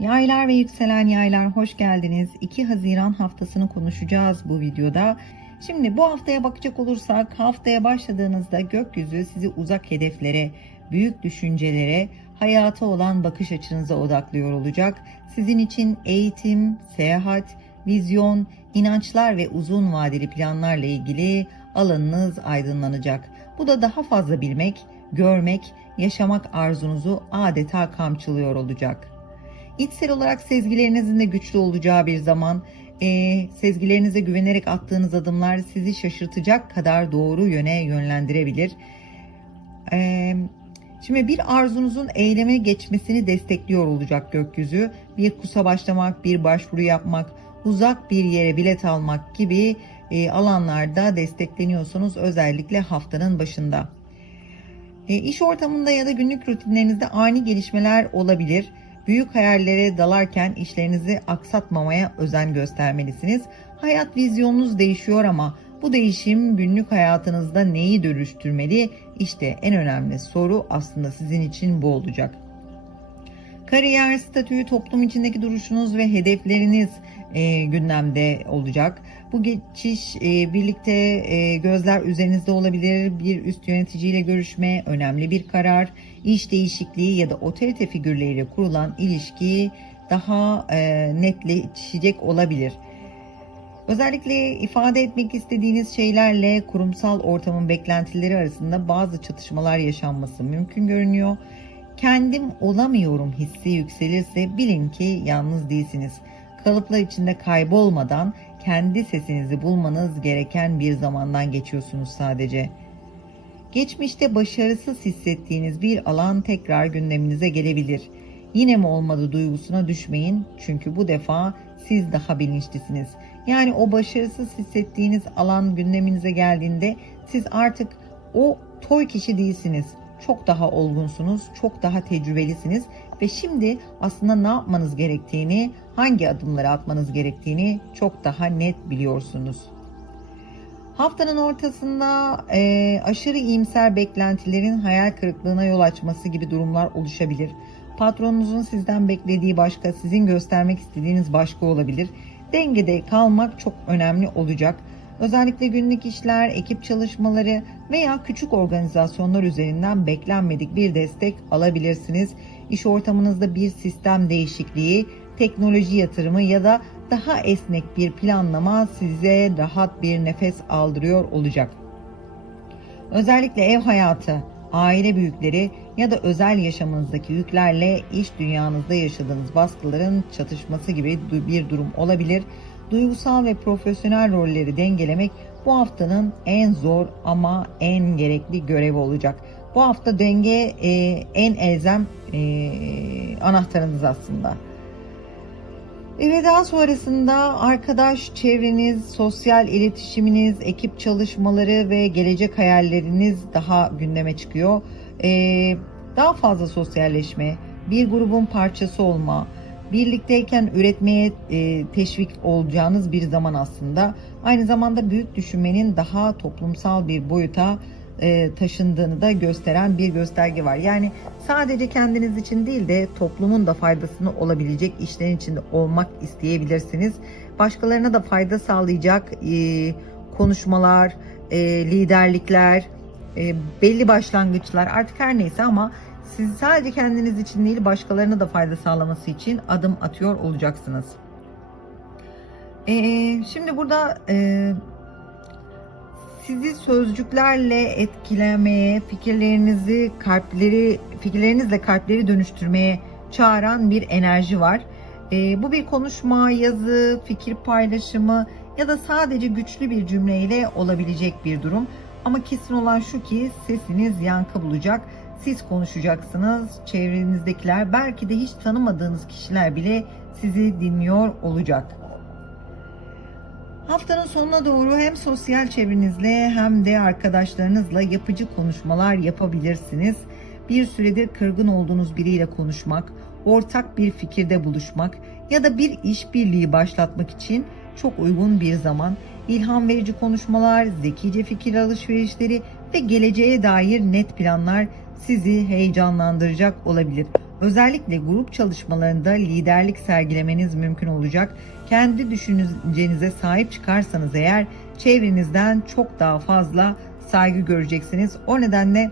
Yaylar ve yükselen yaylar hoş geldiniz. 2 Haziran haftasını konuşacağız bu videoda. Şimdi bu haftaya bakacak olursak haftaya başladığınızda gökyüzü sizi uzak hedeflere, büyük düşüncelere, hayata olan bakış açınıza odaklıyor olacak. Sizin için eğitim, seyahat, vizyon, inançlar ve uzun vadeli planlarla ilgili alanınız aydınlanacak. Bu da daha fazla bilmek, görmek, yaşamak arzunuzu adeta kamçılıyor olacak. İçsel olarak sezgilerinizin de güçlü olacağı bir zaman, e, sezgilerinize güvenerek attığınız adımlar sizi şaşırtacak kadar doğru yöne yönlendirebilir. E, şimdi bir arzunuzun eyleme geçmesini destekliyor olacak gökyüzü. Bir kursa başlamak, bir başvuru yapmak, uzak bir yere bilet almak gibi e, alanlarda destekleniyorsunuz özellikle haftanın başında. E, iş ortamında ya da günlük rutinlerinizde ani gelişmeler olabilir. Büyük hayallere dalarken işlerinizi aksatmamaya özen göstermelisiniz. Hayat vizyonunuz değişiyor ama bu değişim günlük hayatınızda neyi dönüştürmeli? İşte en önemli soru aslında sizin için bu olacak. Kariyer, statü, toplum içindeki duruşunuz ve hedefleriniz e, gündemde olacak. Bu geçiş e, birlikte e, gözler üzerinizde olabilir. Bir üst yöneticiyle görüşme, önemli bir karar, iş değişikliği ya da otorite figürleriyle kurulan ilişki daha e, netleşecek olabilir. Özellikle ifade etmek istediğiniz şeylerle kurumsal ortamın beklentileri arasında bazı çatışmalar yaşanması mümkün görünüyor. Kendim olamıyorum hissi yükselirse bilin ki yalnız değilsiniz. Kalıplar içinde kaybolmadan kendi sesinizi bulmanız gereken bir zamandan geçiyorsunuz sadece. Geçmişte başarısız hissettiğiniz bir alan tekrar gündeminize gelebilir. Yine mi olmadı duygusuna düşmeyin çünkü bu defa siz daha bilinçlisiniz. Yani o başarısız hissettiğiniz alan gündeminize geldiğinde siz artık o toy kişi değilsiniz. Çok daha olgunsunuz, çok daha tecrübelisiniz ve şimdi aslında ne yapmanız gerektiğini, hangi adımları atmanız gerektiğini çok daha net biliyorsunuz. Haftanın ortasında e, aşırı iyimser beklentilerin hayal kırıklığına yol açması gibi durumlar oluşabilir. Patronunuzun sizden beklediği başka, sizin göstermek istediğiniz başka olabilir. Dengede kalmak çok önemli olacak. Özellikle günlük işler, ekip çalışmaları veya küçük organizasyonlar üzerinden beklenmedik bir destek alabilirsiniz. İş ortamınızda bir sistem değişikliği, teknoloji yatırımı ya da daha esnek bir planlama size rahat bir nefes aldırıyor olacak. Özellikle ev hayatı, aile büyükleri ya da özel yaşamınızdaki yüklerle iş dünyanızda yaşadığınız baskıların çatışması gibi bir durum olabilir. Duygusal ve profesyonel rolleri dengelemek bu haftanın en zor ama en gerekli görevi olacak. Bu hafta denge e, en elzem e, anahtarınız aslında. Ve daha sonrasında arkadaş çevreniz, sosyal iletişiminiz, ekip çalışmaları ve gelecek hayalleriniz daha gündeme çıkıyor. Ee, daha fazla sosyalleşme, bir grubun parçası olma, birlikteyken üretmeye e, teşvik olacağınız bir zaman aslında. Aynı zamanda büyük düşünmenin daha toplumsal bir boyuta e, taşındığını da gösteren bir gösterge var. Yani sadece kendiniz için değil de toplumun da faydasını olabilecek işlerin içinde olmak isteyebilirsiniz. Başkalarına da fayda sağlayacak e, konuşmalar, e, liderlikler, e, belli başlangıçlar artık her neyse ama siz sadece kendiniz için değil başkalarına da fayda sağlaması için adım atıyor olacaksınız. E, şimdi burada e, sizi sözcüklerle etkilemeye, fikirlerinizi kalpleri, fikirlerinizle kalpleri dönüştürmeye çağıran bir enerji var. E, bu bir konuşma, yazı, fikir paylaşımı ya da sadece güçlü bir cümleyle olabilecek bir durum. Ama kesin olan şu ki sesiniz yankı bulacak. Siz konuşacaksınız, çevrenizdekiler belki de hiç tanımadığınız kişiler bile sizi dinliyor olacak. Haftanın sonuna doğru hem sosyal çevrenizle hem de arkadaşlarınızla yapıcı konuşmalar yapabilirsiniz. Bir süredir kırgın olduğunuz biriyle konuşmak, ortak bir fikirde buluşmak ya da bir işbirliği başlatmak için çok uygun bir zaman. İlham verici konuşmalar, zekice fikir alışverişleri ve geleceğe dair net planlar sizi heyecanlandıracak olabilir. Özellikle grup çalışmalarında liderlik sergilemeniz mümkün olacak. Kendi düşüncenize sahip çıkarsanız eğer çevrenizden çok daha fazla saygı göreceksiniz. O nedenle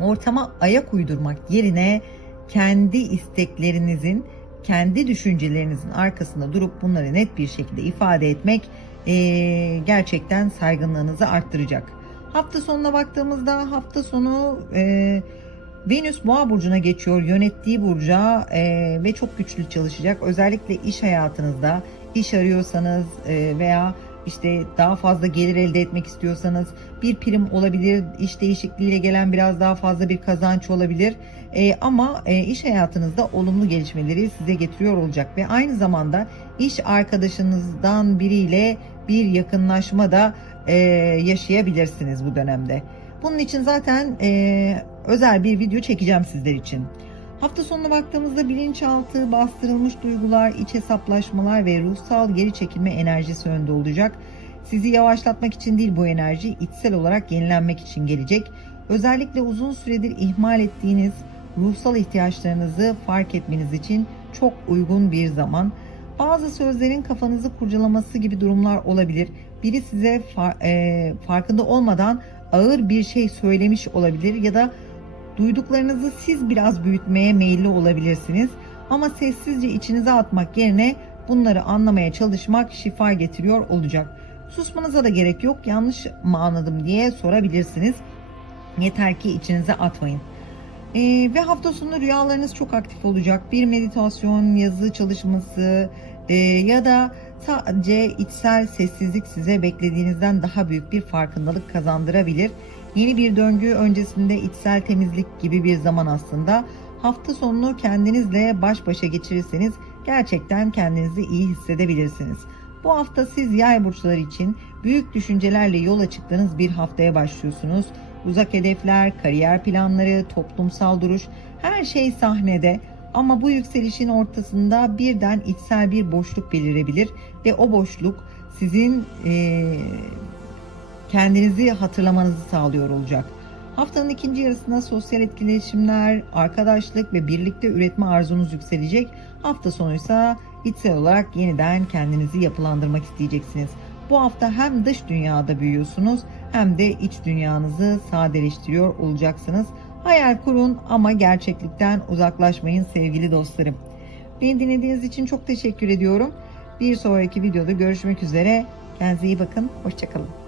ortama ayak uydurmak yerine kendi isteklerinizin, kendi düşüncelerinizin arkasında durup bunları net bir şekilde ifade etmek eee, gerçekten saygınlığınızı arttıracak. Hafta sonuna baktığımızda hafta sonu eee, Venüs Boğa burcuna geçiyor, yönettiği burca eee, ve çok güçlü çalışacak. Özellikle iş hayatınızda iş arıyorsanız eee, veya işte daha fazla gelir elde etmek istiyorsanız bir prim olabilir, iş değişikliğiyle gelen biraz daha fazla bir kazanç olabilir. Ee, ama e, iş hayatınızda olumlu gelişmeleri size getiriyor olacak ve aynı zamanda iş arkadaşınızdan biriyle bir yakınlaşma da e, yaşayabilirsiniz bu dönemde. Bunun için zaten e, özel bir video çekeceğim sizler için. Hafta sonuna baktığımızda bilinçaltı, bastırılmış duygular, iç hesaplaşmalar ve ruhsal geri çekilme enerjisi önde olacak. Sizi yavaşlatmak için değil bu enerji içsel olarak yenilenmek için gelecek. Özellikle uzun süredir ihmal ettiğiniz ruhsal ihtiyaçlarınızı fark etmeniz için çok uygun bir zaman. Bazı sözlerin kafanızı kurcalaması gibi durumlar olabilir. Biri size fa- e, farkında olmadan ağır bir şey söylemiş olabilir ya da duyduklarınızı siz biraz büyütmeye meyilli olabilirsiniz. Ama sessizce içinize atmak yerine bunları anlamaya çalışmak şifa getiriyor olacak. Susmanıza da gerek yok. Yanlış mı anladım diye sorabilirsiniz. Yeter ki içinize atmayın. Ee, ve hafta sonu rüyalarınız çok aktif olacak. Bir meditasyon, yazı çalışması e, ya da sadece içsel sessizlik size beklediğinizden daha büyük bir farkındalık kazandırabilir. Yeni bir döngü öncesinde içsel temizlik gibi bir zaman aslında. Hafta sonunu kendinizle baş başa geçirirseniz gerçekten kendinizi iyi hissedebilirsiniz. Bu hafta siz yay burçları için büyük düşüncelerle yola çıktığınız bir haftaya başlıyorsunuz. Uzak hedefler, kariyer planları, toplumsal duruş her şey sahnede. Ama bu yükselişin ortasında birden içsel bir boşluk belirebilir ve o boşluk sizin eee, kendinizi hatırlamanızı sağlıyor olacak. Haftanın ikinci yarısında sosyal etkileşimler, arkadaşlık ve birlikte üretme arzunuz yükselecek. Hafta sonuysa içsel olarak yeniden kendinizi yapılandırmak isteyeceksiniz. Bu hafta hem dış dünyada büyüyorsunuz hem de iç dünyanızı sadeleştiriyor olacaksınız. Hayal kurun ama gerçeklikten uzaklaşmayın sevgili dostlarım. Beni dinlediğiniz için çok teşekkür ediyorum. Bir sonraki videoda görüşmek üzere. Kendinize iyi bakın. Hoşçakalın.